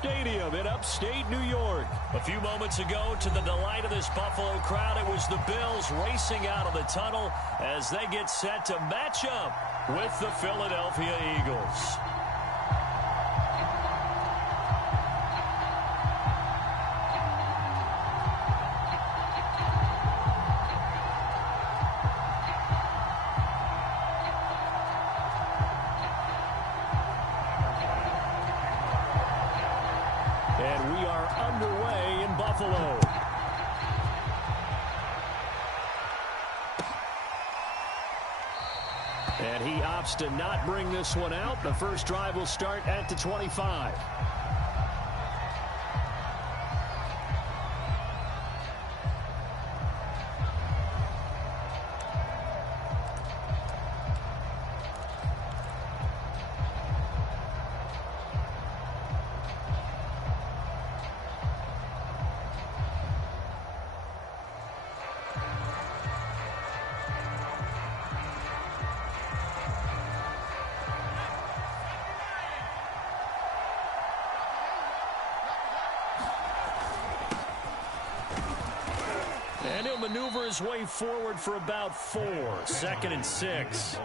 Stadium in upstate New York. A few moments ago, to the delight of this Buffalo crowd, it was the Bills racing out of the tunnel as they get set to match up with the Philadelphia Eagles. And we are underway in Buffalo. And he opts to not bring this one out. The first drive will start at the 25. And he'll maneuver his way forward for about 4. 2nd and 6.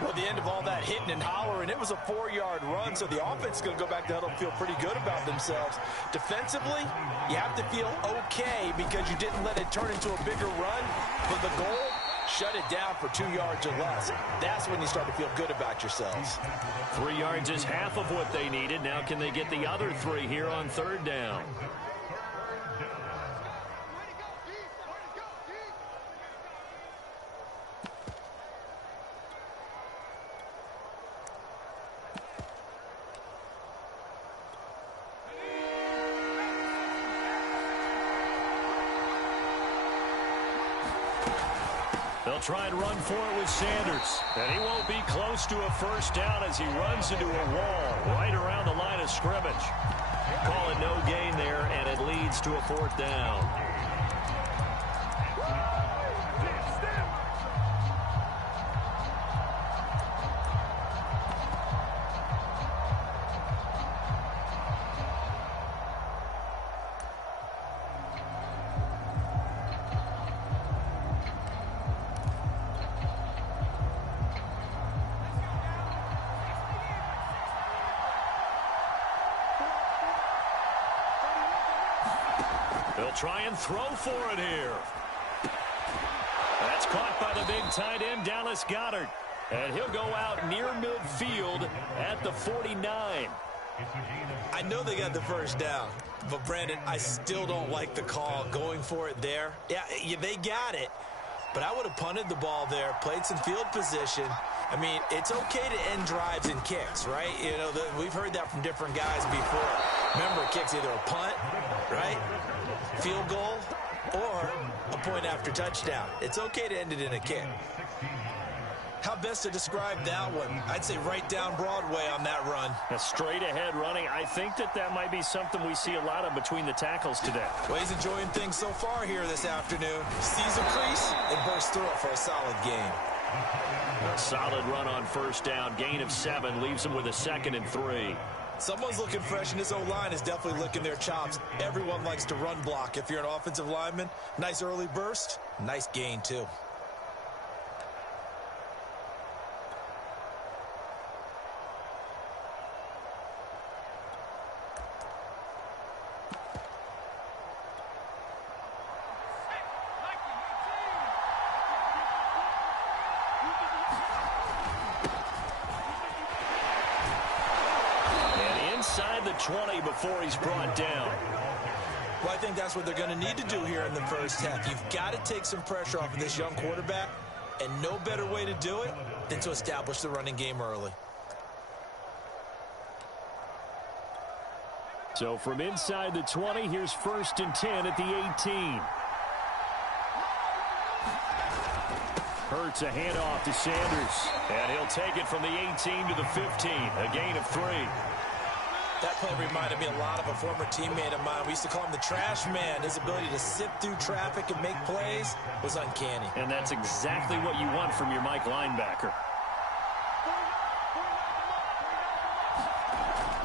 Well, the end of all that hitting and hollering, it was a 4-yard run, so the offense is going to go back to huddle and feel pretty good about themselves. Defensively, you have to feel okay because you didn't let it turn into a bigger run. But the goal, shut it down for 2 yards or less. That's when you start to feel good about yourselves. 3 yards is half of what they needed. Now can they get the other 3 here on 3rd down? They'll try and run for it with Sanders. And he won't be close to a first down as he runs into a wall right around the line of scrimmage. Call it no gain there, and it leads to a 4th down. They'll try and throw for it here. That's caught by the big tight end, Dallas Goedert. And he'll go out near midfield at the 49. I know they got the first down, but, Brandon, I still don't like the call going for it there. Yeah, they got it, but I would have punted the ball there, played some field position. I mean, it's okay to end drives and kicks, right? You know, we've heard that from different guys before. Remember, kick's either a punt, right, field goal, or a point after touchdown. It's okay to end it in a kick. How best to describe that one? I'd say right down Broadway on that run. A straight ahead running. I think that might be something we see a lot of between the tackles today. Well, he's enjoying things so far here this afternoon. Sees a crease and bursts through it for a solid gain. A solid run on first down. Gain of 7 leaves him with a 2nd and 3. Someone's looking fresh, and this O-line is definitely licking their chops. Everyone likes to run block. If you're an offensive lineman, nice early burst, nice gain too. Inside the 20 before he's brought down. Well, I think that's what they're going to need to do here in the first half. You've got to take some pressure off of this young quarterback, and no better way to do it than to establish the running game early. So from inside the 20, here's 1st and 10 at the 18. Hurts a handoff to Sanders, and he'll take it from the 18 to the 15, a gain of 3. That play reminded me a lot of a former teammate of mine. We used to call him the trash man. His ability to sift through traffic and make plays was uncanny. And that's exactly what you want from your Mike linebacker.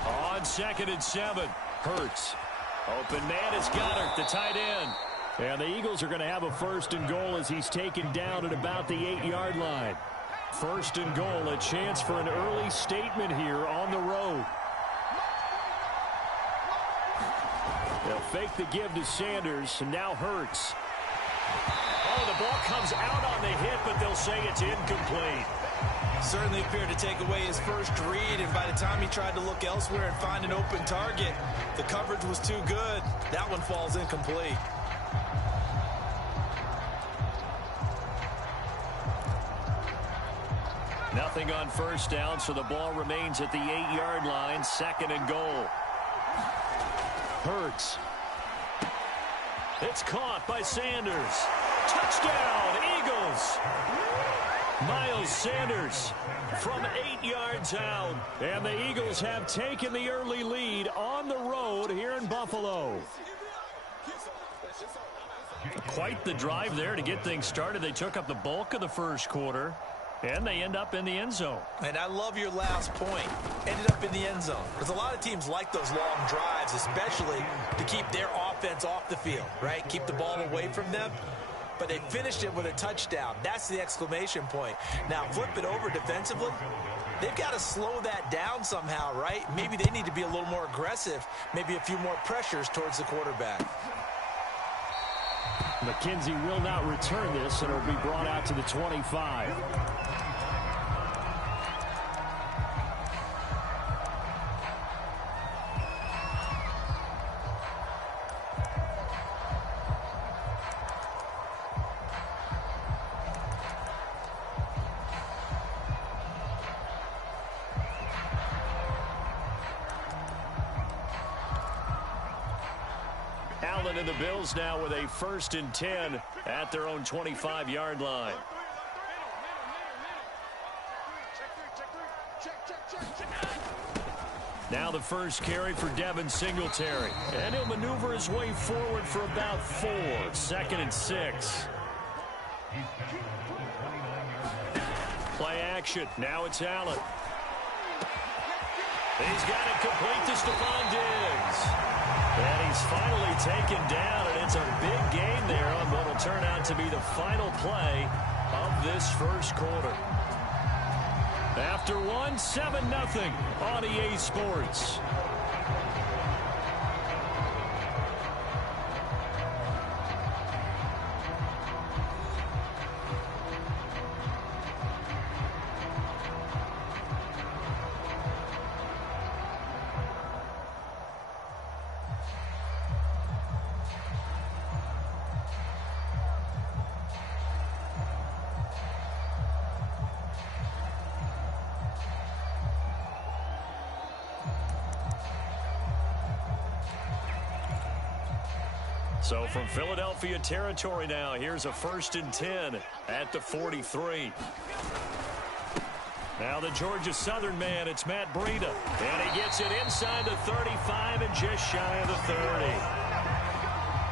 On 2nd and 7. Hurts. Open man is Goddard, the tight end. And the Eagles are going to have a 1st and goal as he's taken down at about the 8-yard line. 1st and goal, a chance for an early statement here on the road. They'll fake the give to Sanders, and now Hurts. Oh, the ball comes out on the hit, but they'll say it's incomplete. Certainly appeared to take away his first read, and by the time he tried to look elsewhere and find an open target, the coverage was too good. That one falls incomplete. Nothing on 1st down, so the ball remains at the 8-yard line. 2nd and goal. Hurts. It's caught by Sanders. Touchdown, Eagles. Miles Sanders from 8 yards out. And the Eagles have taken the early lead on the road here in Buffalo. Quite the drive there to get things started. They took up the bulk of the first quarter, and they end up in the end zone. And I love your last point. Ended up in the end zone. Because a lot of teams like those long drives, especially to keep their offense off the field, right? Keep the ball away from them. But they finished it with a touchdown. That's the exclamation point. Now, flip it over defensively. They've got to slow that down somehow, right? Maybe they need to be a little more aggressive. Maybe a few more pressures towards the quarterback. McKenzie will not return this, and it'll be brought out to the 25. Allen and the Bills now with a 1st and 10 at their own 25-yard line. Now the first carry for Devin Singletary. And he'll maneuver his way forward for about 4. 2nd and 6. Play action. Now it's Allen. He's got it complete to Stephon Diggs. And he's finally taken down, and it's a big game there on what will turn out to be the final play of this first quarter. After one, 7-0 on EA Sports. So from Philadelphia territory now, here's a 1st and 10 at the 43. Now the Georgia Southern man, it's Matt Breida. And he gets it inside the 35 and just shy of the 30.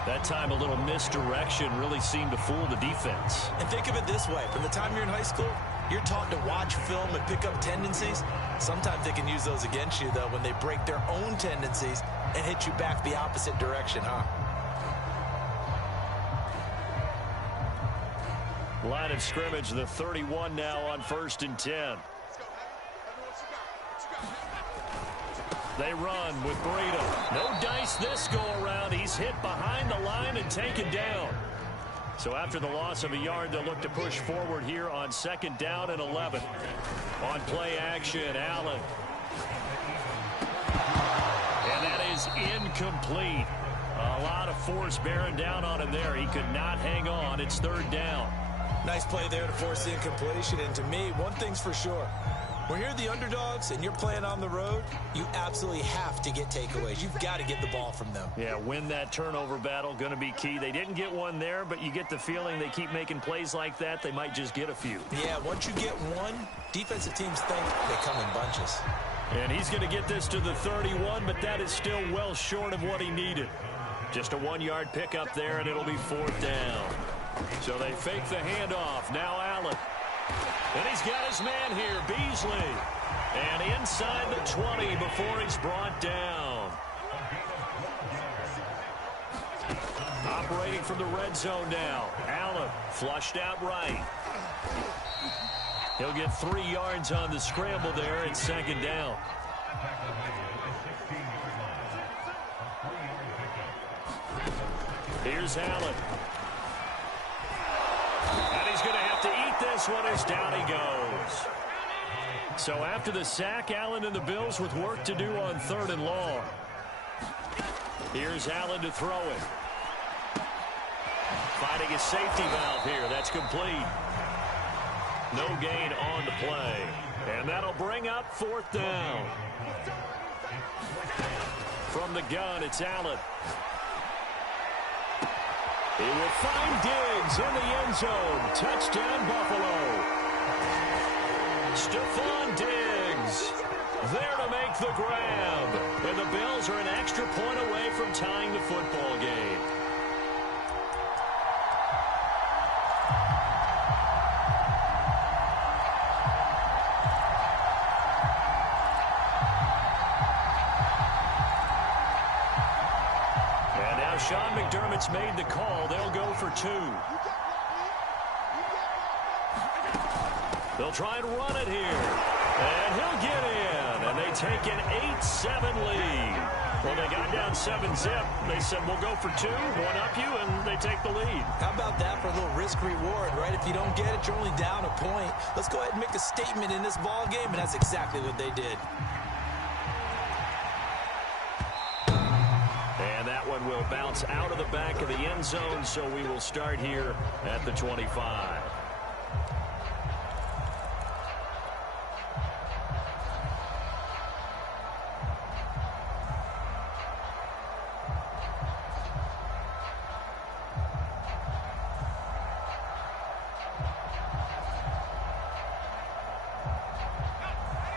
That time a little misdirection really seemed to fool the defense. And think of it this way. From the time you're in high school, you're taught to watch film and pick up tendencies. Sometimes they can use those against you, though, when they break their own tendencies and hit you back the opposite direction, huh? Line of scrimmage, the 31 now on 1st and 10. They run with Breida. No dice this go around. He's hit behind the line and taken down. So after the loss of a yard, they'll look to push forward here on 2nd down and 11. On play action, Allen. And that is incomplete. A lot of force bearing down on him there. He could not hang on. It's 3rd down. Nice play there to force the incompletion. And to me, one thing's for sure. When you're the underdogs and you're playing on the road, you absolutely have to get takeaways. You've got to get the ball from them. Yeah, win that turnover battle, going to be key. They didn't get one there, but you get the feeling they keep making plays like that, they might just get a few. Yeah, once you get one, defensive teams think they come in bunches. And he's going to get this to the 31, but that is still well short of what he needed. Just a 1-yard pickup there, and it'll be 4th down. So they fake the handoff. Now Allen. And he's got his man here, Beasley. And inside the 20 before he's brought down. Operating from the red zone now. Allen flushed out right. He'll get 3 yards on the scramble there at second down. Here's Allen. And he's going to have to eat this one as down he goes. So after the sack, Allen and the Bills with work to do on 3rd and long. Here's Allen to throw it. Finding his safety valve here. That's complete. No gain on the play. And that'll bring up 4th down. From the gun, it's Allen. He will find Diggs in the end zone. Touchdown, Buffalo. Stephon Diggs there to make the grab. And the Bills are an extra point away from tying the football game. And now Sean McDermott's made the call. They'll go for 2. They'll try and run it here. And he'll get in. And they take an 8-7 lead. Well, they got down 7-zip. They said, we'll go for 2, one up you, and they take the lead. How about that for a little risk-reward, right? If you don't get it, you're only down a point. Let's go ahead and make a statement in this ball game, and that's exactly what they did. And that one will bounce out of the back of the end zone, so we will start here at the 25.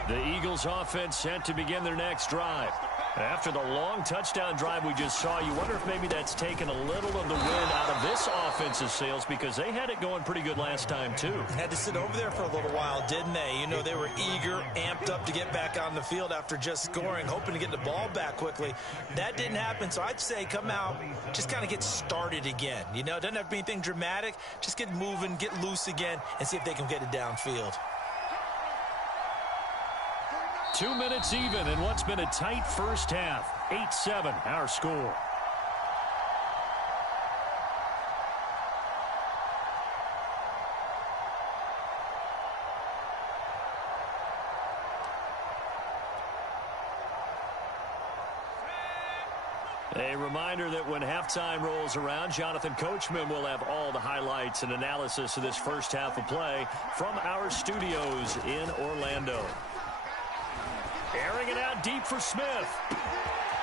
The Eagles offense set to begin their next drive. After the long touchdown drive we just saw, you wonder if maybe that's taken a little of the wind out of this offense's sails because they had it going pretty good last time, too. Had to sit over there for a little while, didn't they? You know, they were eager, amped up to get back on the field after just scoring, hoping to get the ball back quickly. That didn't happen, so I'd say come out, just kind of get started again. You know, it doesn't have to be anything dramatic. Just get moving, get loose again, and see if they can get it downfield. 2 minutes even in what's been a tight first half. 8-7, our score. A reminder that when halftime rolls around, Jonathan Coachman will have all the highlights and analysis of this first half of play from our studios in Orlando. Airing it out deep for Smith.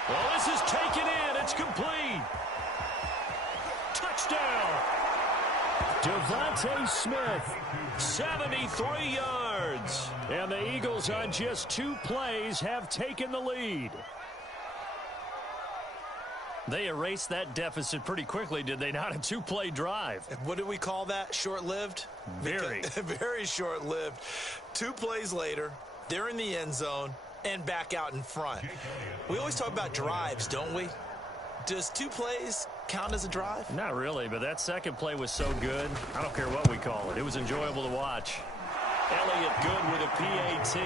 Well, this is taken in. It's complete. Touchdown. Devontae Smith, 73 yards. And the Eagles on just 2 plays have taken the lead. They erased that deficit pretty quickly, did they not? A 2-play drive. What do we call that? Short-lived? Very. Very short-lived. 2 plays later, they're in the end zone and back out in front. We always talk about drives, don't we? Does 2 plays count as a drive? Not really, but that second play was so good. I don't care what we call it. It was enjoyable to watch. Elliott good with a PAT,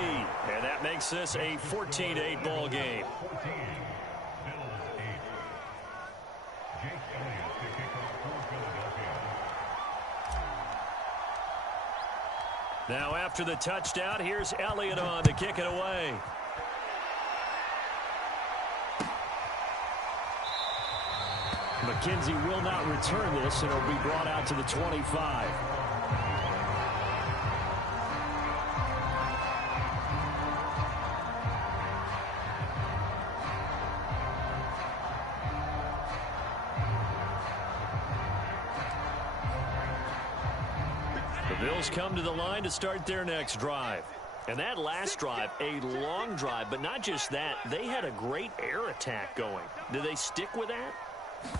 and that makes this a 14-8 ball game. Now after the touchdown, here's Elliott on to kick it away. McKenzie will not return this, and it'll be brought out to the 25. The Bills come to the line to start their next drive. And that last drive, a long drive, but not just that. They had a great air attack going. Do they stick with that?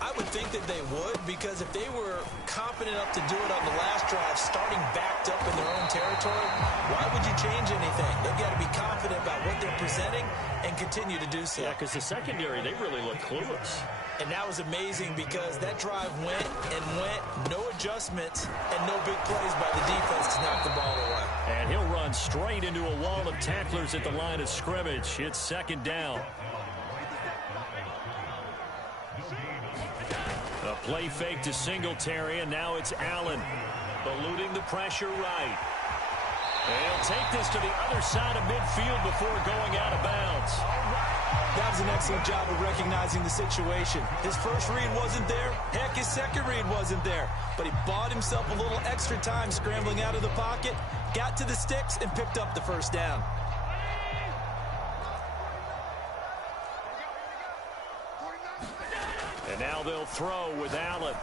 I would think that they would, because if they were confident enough to do it on the last drive, starting backed up in their own territory, why would you change anything? They've got to be confident about what they're presenting and continue to do so. Yeah, because the secondary, they really look clueless. And that was amazing because that drive went and went, no adjustments, and no big plays by the defense to knock the ball away. And he'll run straight into a wall of tacklers at the line of scrimmage. It's second down. A play fake to Singletary, and now it's Allen. Eluding the pressure right. And he'll take this to the other side of midfield before going out of bounds. That was an excellent job of recognizing the situation. His first read wasn't there. Heck, his second read wasn't there. But he bought himself a little extra time scrambling out of the pocket, got to the sticks, and picked up the first down. And now they'll throw with Allen.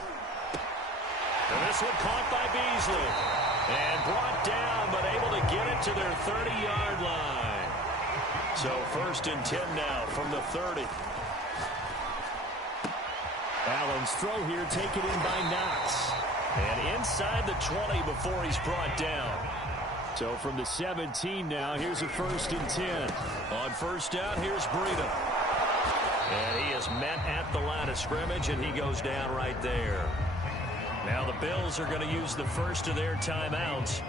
And this one caught by Beasley. And brought down, but able to get it to their 30-yard line. So 1st and 10 now from the 30. Allen's throw here taken in by Knox. And inside the 20 before he's brought down. So from the 17 now, here's a 1st and 10. On first down, here's Breida. And he is met at the line of scrimmage, and he goes down right there. Now the Bills are going to use the first of their timeouts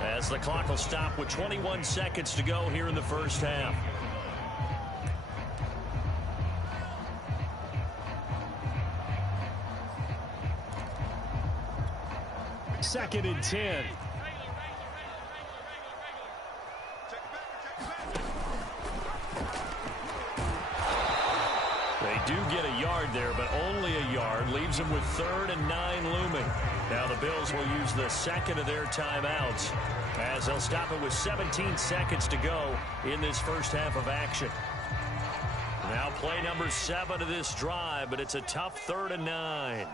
as the clock will stop with 21 seconds to go here in the first half. Second and 10. They do get a yard there, but only a yard. Leaves them with 3rd and 9 looming. Now the Bills will use the second of their timeouts as they'll stop it with 17 seconds to go in this first half of action. Now play number 7 of this drive, but it's a tough 3rd and 9.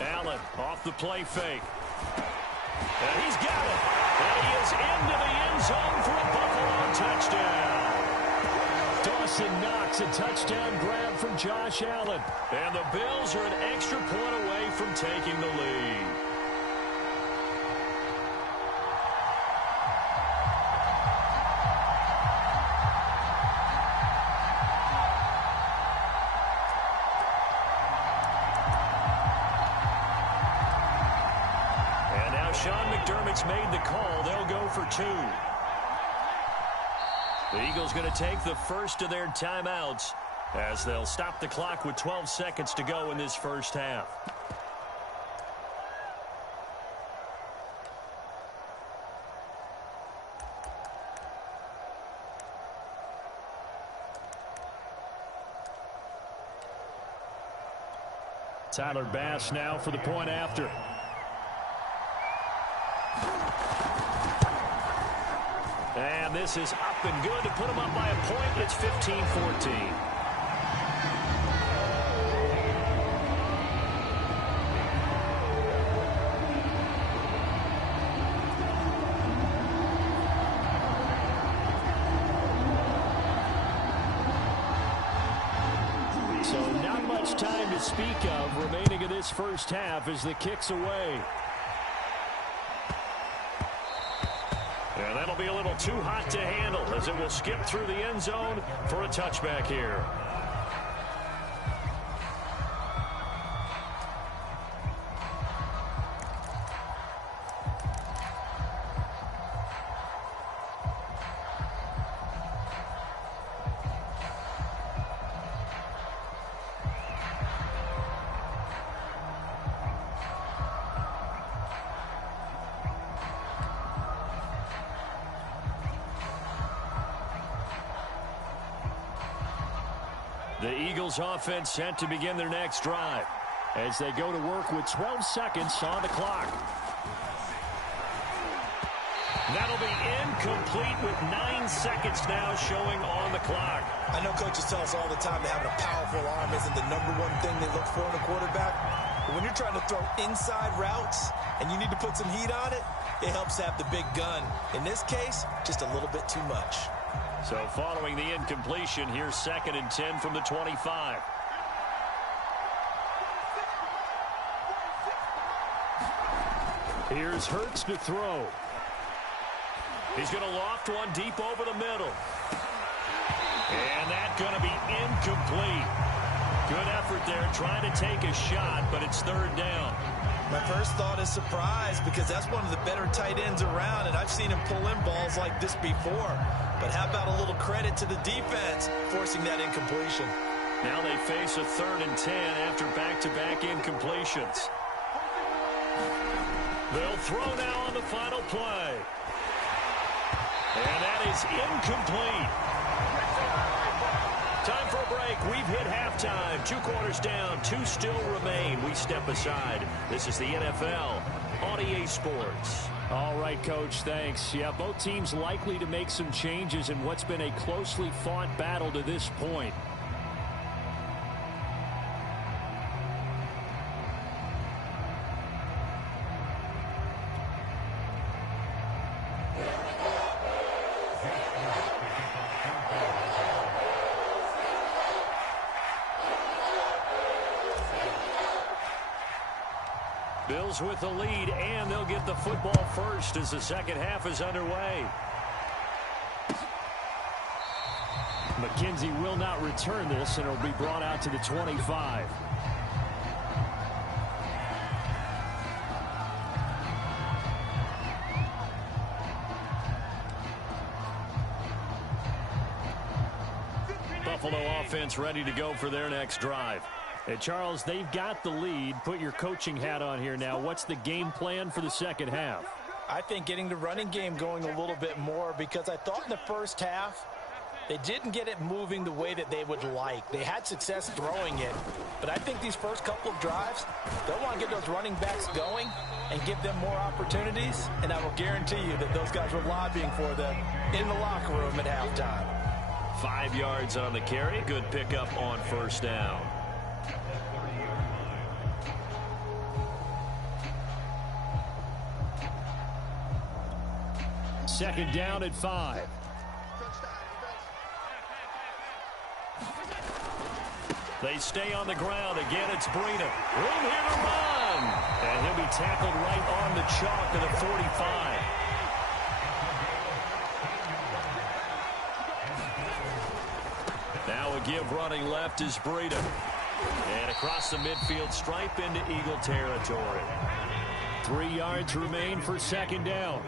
Allen off the play fake. And he's got it. And he is into the end zone for a Buffalo touchdown. Dawson Knox, a touchdown grab from Josh Allen. And the Bills are an extra point away from taking the lead. Sean McDermott's made the call. They'll go for 2. The Eagles going to take the first of their timeouts as they'll stop the clock with 12 seconds to go in this first half. Tyler Bass now for the point after. And this is up and good to put them up by a point. It's 15-14. So not much time to speak of remaining in this first half as the kick's away. And that'll be a little too hot to handle as it will skip through the end zone for a touchback here. The Eagles offense set to begin their next drive as they go to work with 12 seconds on the clock. That'll be incomplete with 9 seconds now showing on the clock. I know coaches tell us all the time that having a powerful arm isn't the #1 thing they look for in a quarterback. But when you're trying to throw inside routes and you need to put some heat on it, it helps have the big gun. In this case, just a little bit too much. So following the incompletion, here's 2nd and 10 from the 25. Here's Hurts to throw. He's going to loft one deep over the middle. And that's going to be incomplete. Good effort there trying to take a shot, but it's 3rd down. My first thought is surprise because that's one of the better tight ends around, and I've seen him pull in balls like this before. But how about a little credit to the defense forcing that incompletion? Now they face a 3rd and 10 after back-to-back incompletions. They'll throw now on the final play. And that is incomplete. Time for a break. We've hit halftime. 2 quarters down. 2 still remain. We step aside. This is the NFL on EA Sports. All right, Coach, thanks. Yeah, both teams likely to make some changes in what's been a closely fought battle to this point. Bills with the lead, and they'll get the football first as the second half is underway. McKenzie will not return this, and it'll be brought out to the 25. Buffalo offense ready to go for their next drive. Hey, Charles, they've got the lead. Put your coaching hat on here now. What's the game plan for the second half? I think getting the running game going a little bit more because I thought in the first half they didn't get it moving the way that they would like. They had success throwing it, but I think these first couple of drives, they'll want to get those running backs going and give them more opportunities, and I will guarantee you that those guys were lobbying for them in the locker room at halftime. 5 yards on the carry. Good pickup on 1st down. Second down at 5. They stay on the ground. Again, it's Breida. Room here to run. And he'll be tackled right on the chalk of the 45. Now a give running left is Breida. And across the midfield stripe into Eagle territory. 3 yards remain for 2nd down.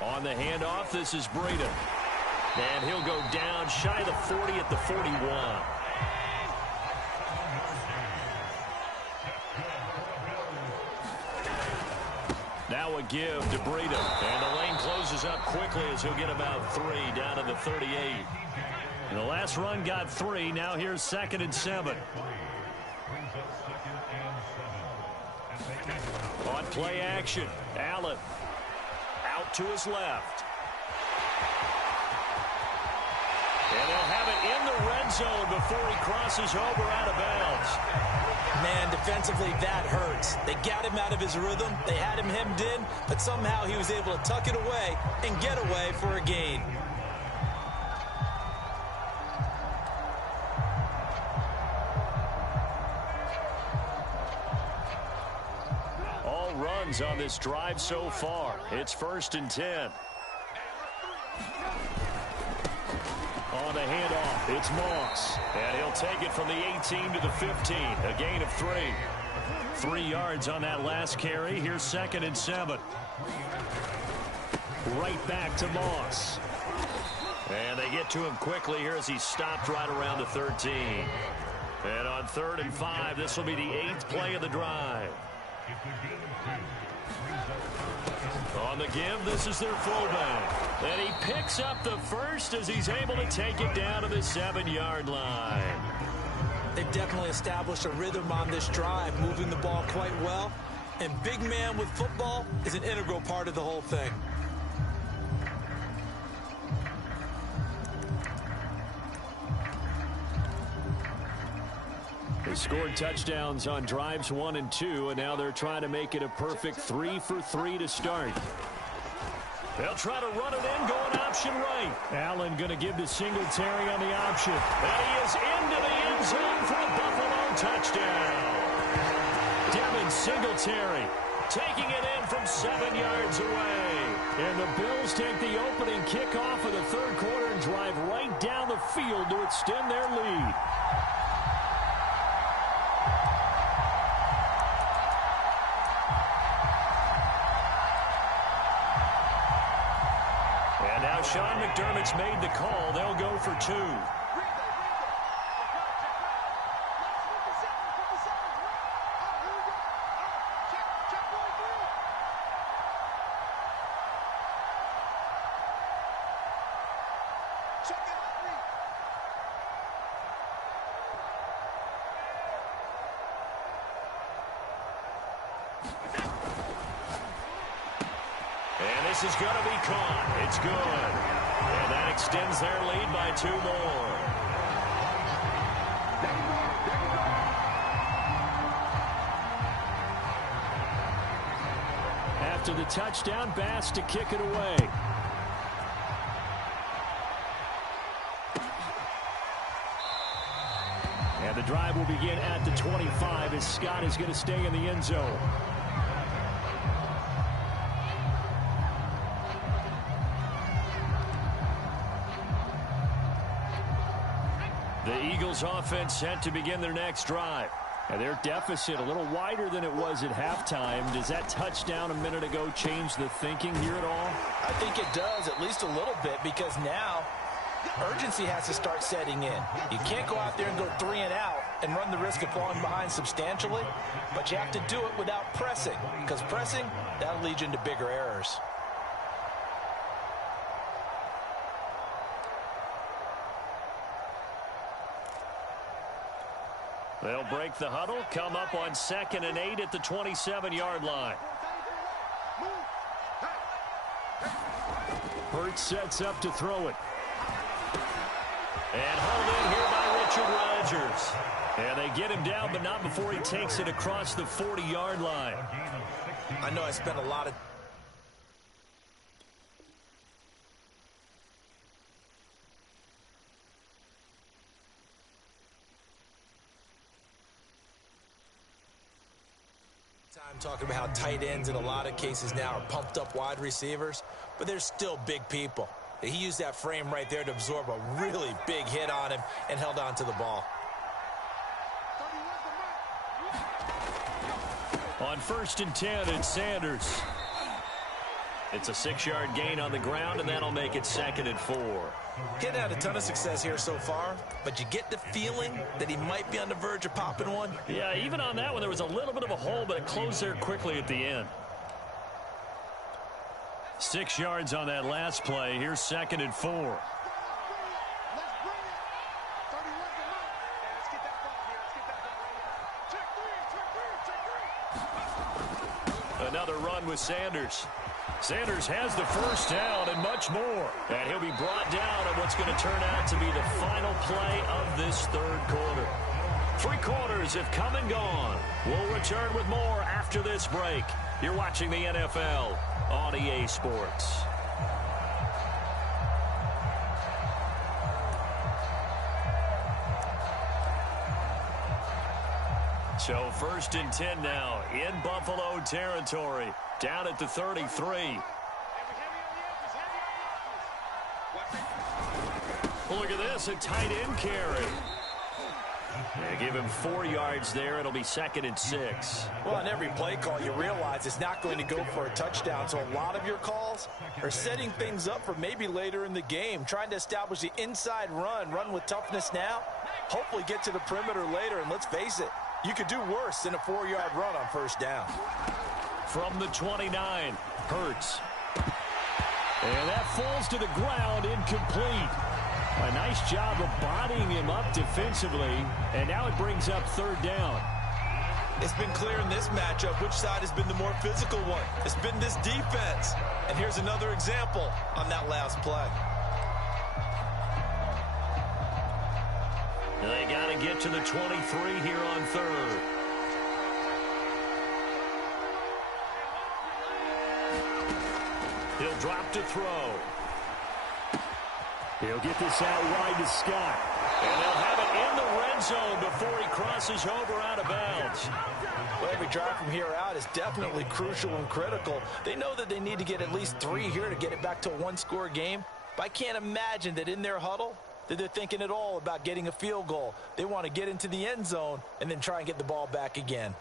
On the handoff, this is Breida. And he'll go down shy of the 40 at the 41. Now a give to Breida. And the lane closes up quickly as he'll get about 3 down to the 38. And the last run got 3. Now here's 2nd and 7. On play action, Allen. Out to his left. And they'll have it in the red zone before he crosses over out of bounds. Man, defensively, that hurts. They got him out of his rhythm. They had him hemmed in, but somehow he was able to tuck it away and get away for a gain. All runs on this drive so far. It's 1st and 10. On the handoff, it's Moss. And he'll take it from the 18 to the 15. A gain of 3. 3 yards on that last carry. Here's 2nd and 7. Right back to Moss. And they get to him quickly here as he stopped right around the 13. And on 3rd and 5, this will be the 8th play of the drive. On the give, this is their fullback. And he picks up the first as he's able to take it down to the 7-yard line. They've definitely established a rhythm on this drive, moving the ball quite well. And big man with football is an integral part of the whole thing. Scored touchdowns on drives 1 and 2, and now they're trying to make it a perfect 3 for 3 to start. They'll try to run it in, going option right. Allen going to give to Singletary on the option. And he is into the end zone for a Buffalo touchdown. Devin Singletary taking it in from 7 yards away. And the Bills take the opening kickoff of the third quarter and drive right down the field to extend their lead. And now Sean McDermott's made the call. They'll go for 2. This is going to be caught. It's good. And that extends their lead by 2 more. After the touchdown, Bass to kick it away. And the drive will begin at the 25 as Scott is going to stay in the end zone. The Eagles offense set to begin their next drive. And their deficit a little wider than it was at halftime. Does that touchdown a minute ago change the thinking here at all? I think it does, at least a little bit, because now urgency has to start setting in. You can't go out there and go 3 and out and run the risk of falling behind substantially, but you have to do it without pressing, because pressing, that'll lead you into bigger errors. They'll break the huddle, come up on 2nd and 8 at the 27-yard line. Hurts sets up to throw it. And hauled in here by Richard Rodgers. And they get him down, but not before he takes it across the 40-yard line. I know I spent a lot of time talking about how tight ends in a lot of cases now are pumped up wide receivers, but they're still big people. He used that frame right there to absorb a really big hit on him and held on to the ball. On 1st and 10, it's Sanders. It's a 6-yard gain on the ground, and that'll make it 2nd and 4. He hadn't had a ton of success here so far, but you get the feeling that he might be on the verge of popping one. Yeah, even on that one, there was a little bit of a hole, but it closed there quickly at the end. 6 yards on that last play. Here's 2nd and 4. Another run with Sanders. Sanders has the first down and much more. And he'll be brought down on what's going to turn out to be the final play of this third quarter. 3 quarters have come and gone. We'll return with more after this break. You're watching the NFL on EA Sports. So 1st and 10 now in Buffalo territory. Down at the 33. Look at this, a tight end carry. They give him 4 yards there. It'll be 2nd and 6. Well, on every play call, you realize it's not going to go for a touchdown. So a lot of your calls are setting things up for maybe later in the game, trying to establish the inside run with toughness now, hopefully get to the perimeter later. And let's face it, you could do worse than a 4-yard run on 1st down. From the 29, Hurts. And that falls to the ground, incomplete. A nice job of bodying him up defensively, and now it brings up 3rd down. It's been clear in this matchup which side has been the more physical one. It's been this defense. And here's another example on that last play. They got to get to the 23 here on third. He'll drop to throw. He'll get this out wide to Scott. And they'll have it in the red zone before he crosses over out of bounds. Well, every drive from here out is definitely crucial and critical. They know that they need to get at least 3 here to get it back to a one-score game. But I can't imagine that in their huddle that they're thinking at all about getting a field goal. They want to get into the end zone and then try and get the ball back again.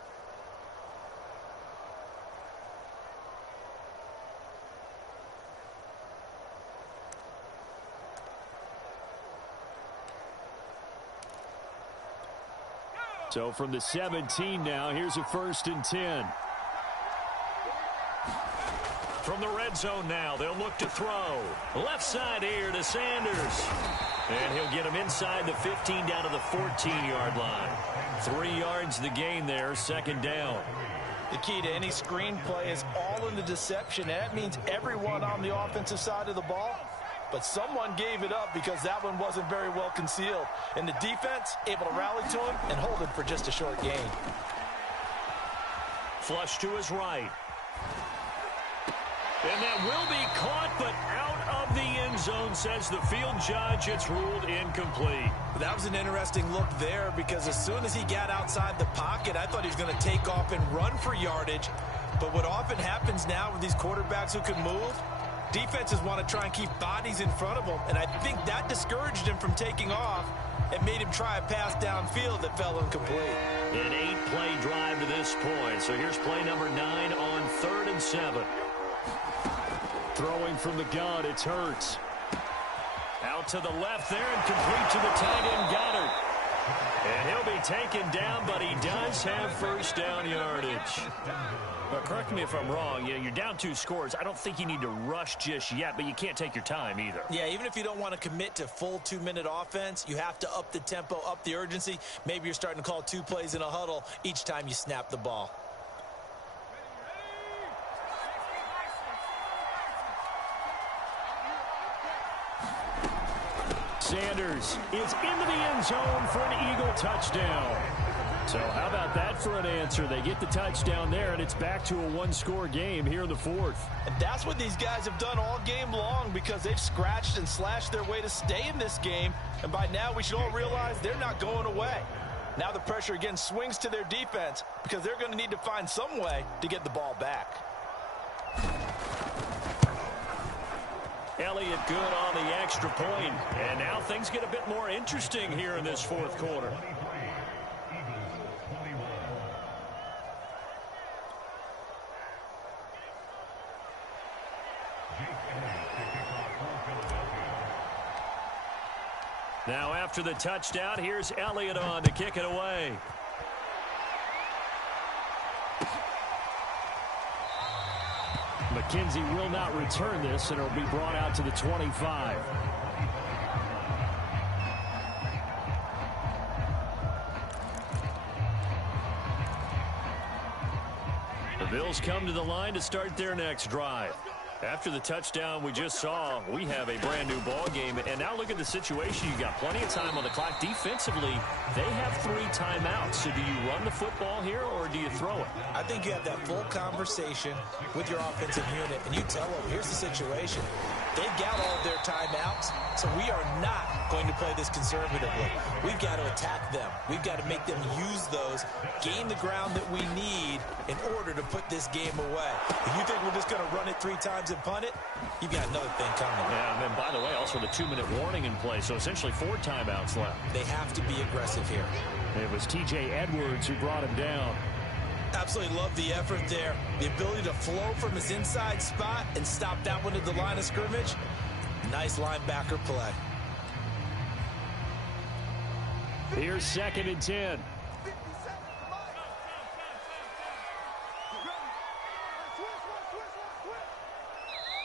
So from the 17 now, here's a 1st and 10. From the red zone now, they'll look to throw. Left side here to Sanders. And he'll get him inside the 15 down to the 14-yard line. 3 yards the gain there, 2nd down. The key to any screen play is all in the deception. And that means everyone on the offensive side of the ball. But someone gave it up because that one wasn't very well concealed. And the defense able to rally to him and hold him for just a short gain. Flush to his right. And that will be caught, but out of the end zone, says the field judge. It's ruled incomplete. That was an interesting look there because as soon as he got outside the pocket, I thought he was going to take off and run for yardage. But what often happens now with these quarterbacks who can move, defenses want to try and keep bodies in front of them, and I think that discouraged him from taking off and made him try a pass downfield that fell incomplete. An 8-play drive to this point. So here's play number 9 on 3rd and 7. Throwing from the gun, it's Hurts. Out to the left there and complete to the tight end Goddard. And he'll be taken down, but he does have 1st down yardage. But correct me if I'm wrong, you're down 2 scores. I don't think you need to rush just yet, but you can't take your time either. Yeah, even if you don't want to commit to full 2-minute offense, you have to up the tempo, up the urgency. Maybe you're starting to call 2 plays in a huddle each time you snap the ball. Sanders is into the end zone for an Eagle touchdown. So how about that for an answer? They get the touchdown there, and it's back to a 1-score game here in the 4th. And that's what these guys have done all game long because they've scratched and slashed their way to stay in this game. And by now, we should all realize they're not going away. Now the pressure again swings to their defense because they're going to need to find some way to get the ball back. Elliott good on the extra point. And now things get a bit more interesting here in this 4th quarter. Now after the touchdown, here's Elliott on to kick it away. McKenzie will not return this, and it'll be brought out to the 25. The Bills come to the line to start their next drive. After the touchdown we just saw, we have a brand new ball game. And now look at the situation. You got plenty of time on the clock. Defensively, they have 3 timeouts. So do you run the football here or do you throw it? I think you have that full conversation with your offensive unit, and you tell them, here's the situation. They've got all of their timeouts, so we are not going to play this conservatively. We've got to attack them. We've got to make them use those, gain the ground that we need in order to put this game away. If you think we're just going to run it 3 times and punt it, you've got another thing coming. Yeah, and then by the way, also the 2-minute warning in play, so essentially 4 timeouts left. They have to be aggressive here. It was T.J. Edwards who brought him down. Absolutely love the effort there. The ability to flow from his inside spot and stop that one at the line of scrimmage. Nice linebacker play. Here's 2nd and 10.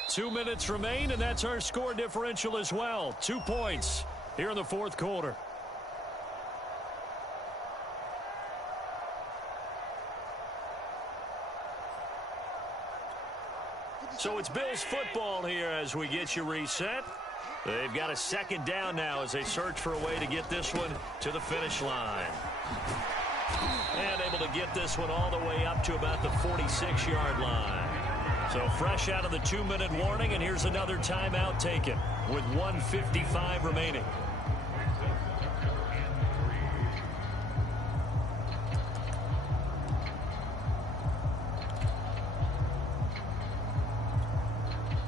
Two minutes remain, and that's our score differential as well. 2 points here in the 4th quarter. So it's Bills football here as we get you reset. They've got a second down now as they search for a way to get this one to the finish line. And able to get this one all the way up to about the 46-yard line. So fresh out of the 2-minute warning, and here's another timeout taken with 1:55 remaining.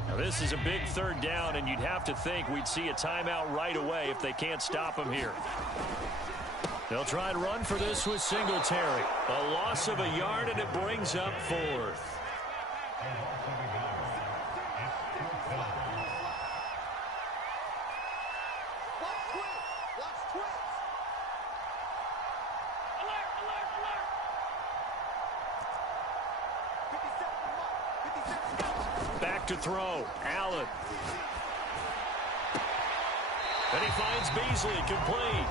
Now this is a big third down, and you'd have to think we'd see a timeout right away if they can't stop him here. They'll try and run for this with Singletary. A loss of a yard, and it brings up fourth. Back to throw. Allen. And he finds Beasley complete.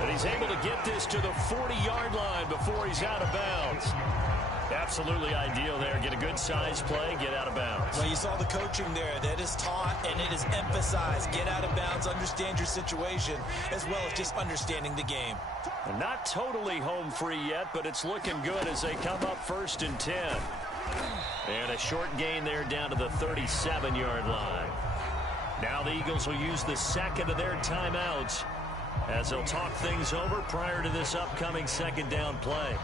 And he's able to get this to the 40-yard line before he's out of bounds. Absolutely ideal there. Get a good size play, get out of bounds. Well, you saw the coaching there. That is taught and it is emphasized. Get out of bounds, understand your situation, as well as just understanding the game. And not totally home free yet, but it's looking good as they come up 1st and 10. And a short gain there down to the 37-yard line. Now the Eagles will use the second of their timeouts as they'll talk things over prior to this upcoming second down play.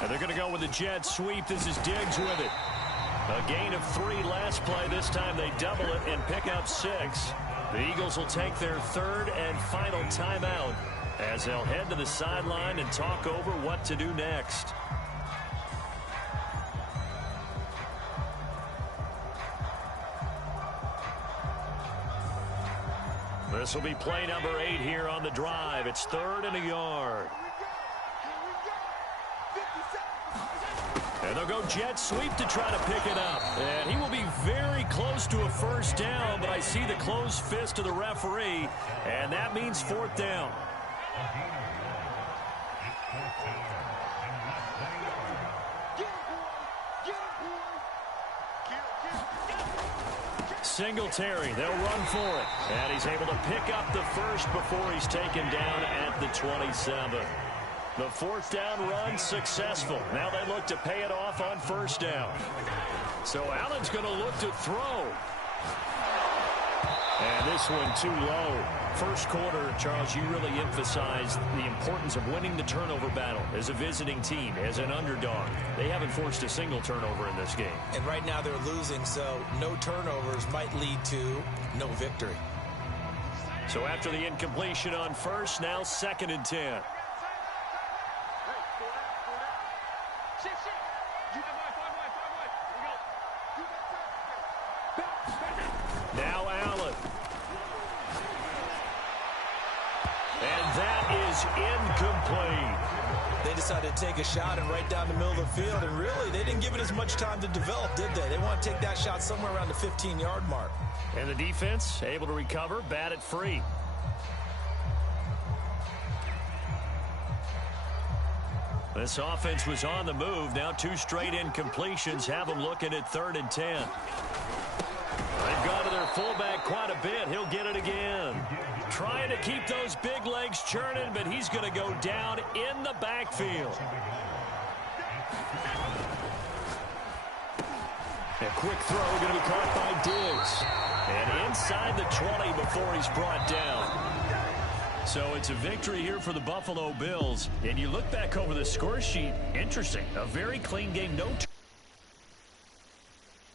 And they're going to go with a jet sweep. This is Diggs with it. A gain of 3 last play. This time they double it and pick up 6. The Eagles will take their third and final timeout as they'll head to the sideline and talk over what to do next. This will be play number 8 here on the drive. It's 3rd and a yard. And they'll go jet sweep to try to pick it up. And he will be very close to a first down, but I see the closed fist of the referee, and that means 4th down. Singletary, they'll run for it. And he's able to pick up the first before he's taken down at the 27. The 4th down run successful. Now they look to pay it off on 1st down. So Allen's going to look to throw. And this one too low. First quarter, Charles, you really emphasized the importance of winning the turnover battle as a visiting team, as an underdog. They haven't forced a single turnover in this game. And right now they're losing, so no turnovers might lead to no victory. So after the incompletion on 1st, now 2nd and 10. Now Allen. And that is incomplete. They decided to take a shot and right down the middle of the field, and really they didn't give it as much time to develop, did they? They want to take that shot somewhere around the 15-yard mark. And the defense able to recover, bat it free. This offense was on the move. Now 2 straight incompletions have them looking at 3rd and 10. They've gone to their fullback quite a bit. He'll get it again. Trying to keep those big legs churning, but he's going to go down in the backfield. A quick throw going to be caught by Diggs. And inside the 20 before he's brought down. So it's a victory here for the Buffalo Bills. And you look back over the score sheet, interesting. A very clean game. No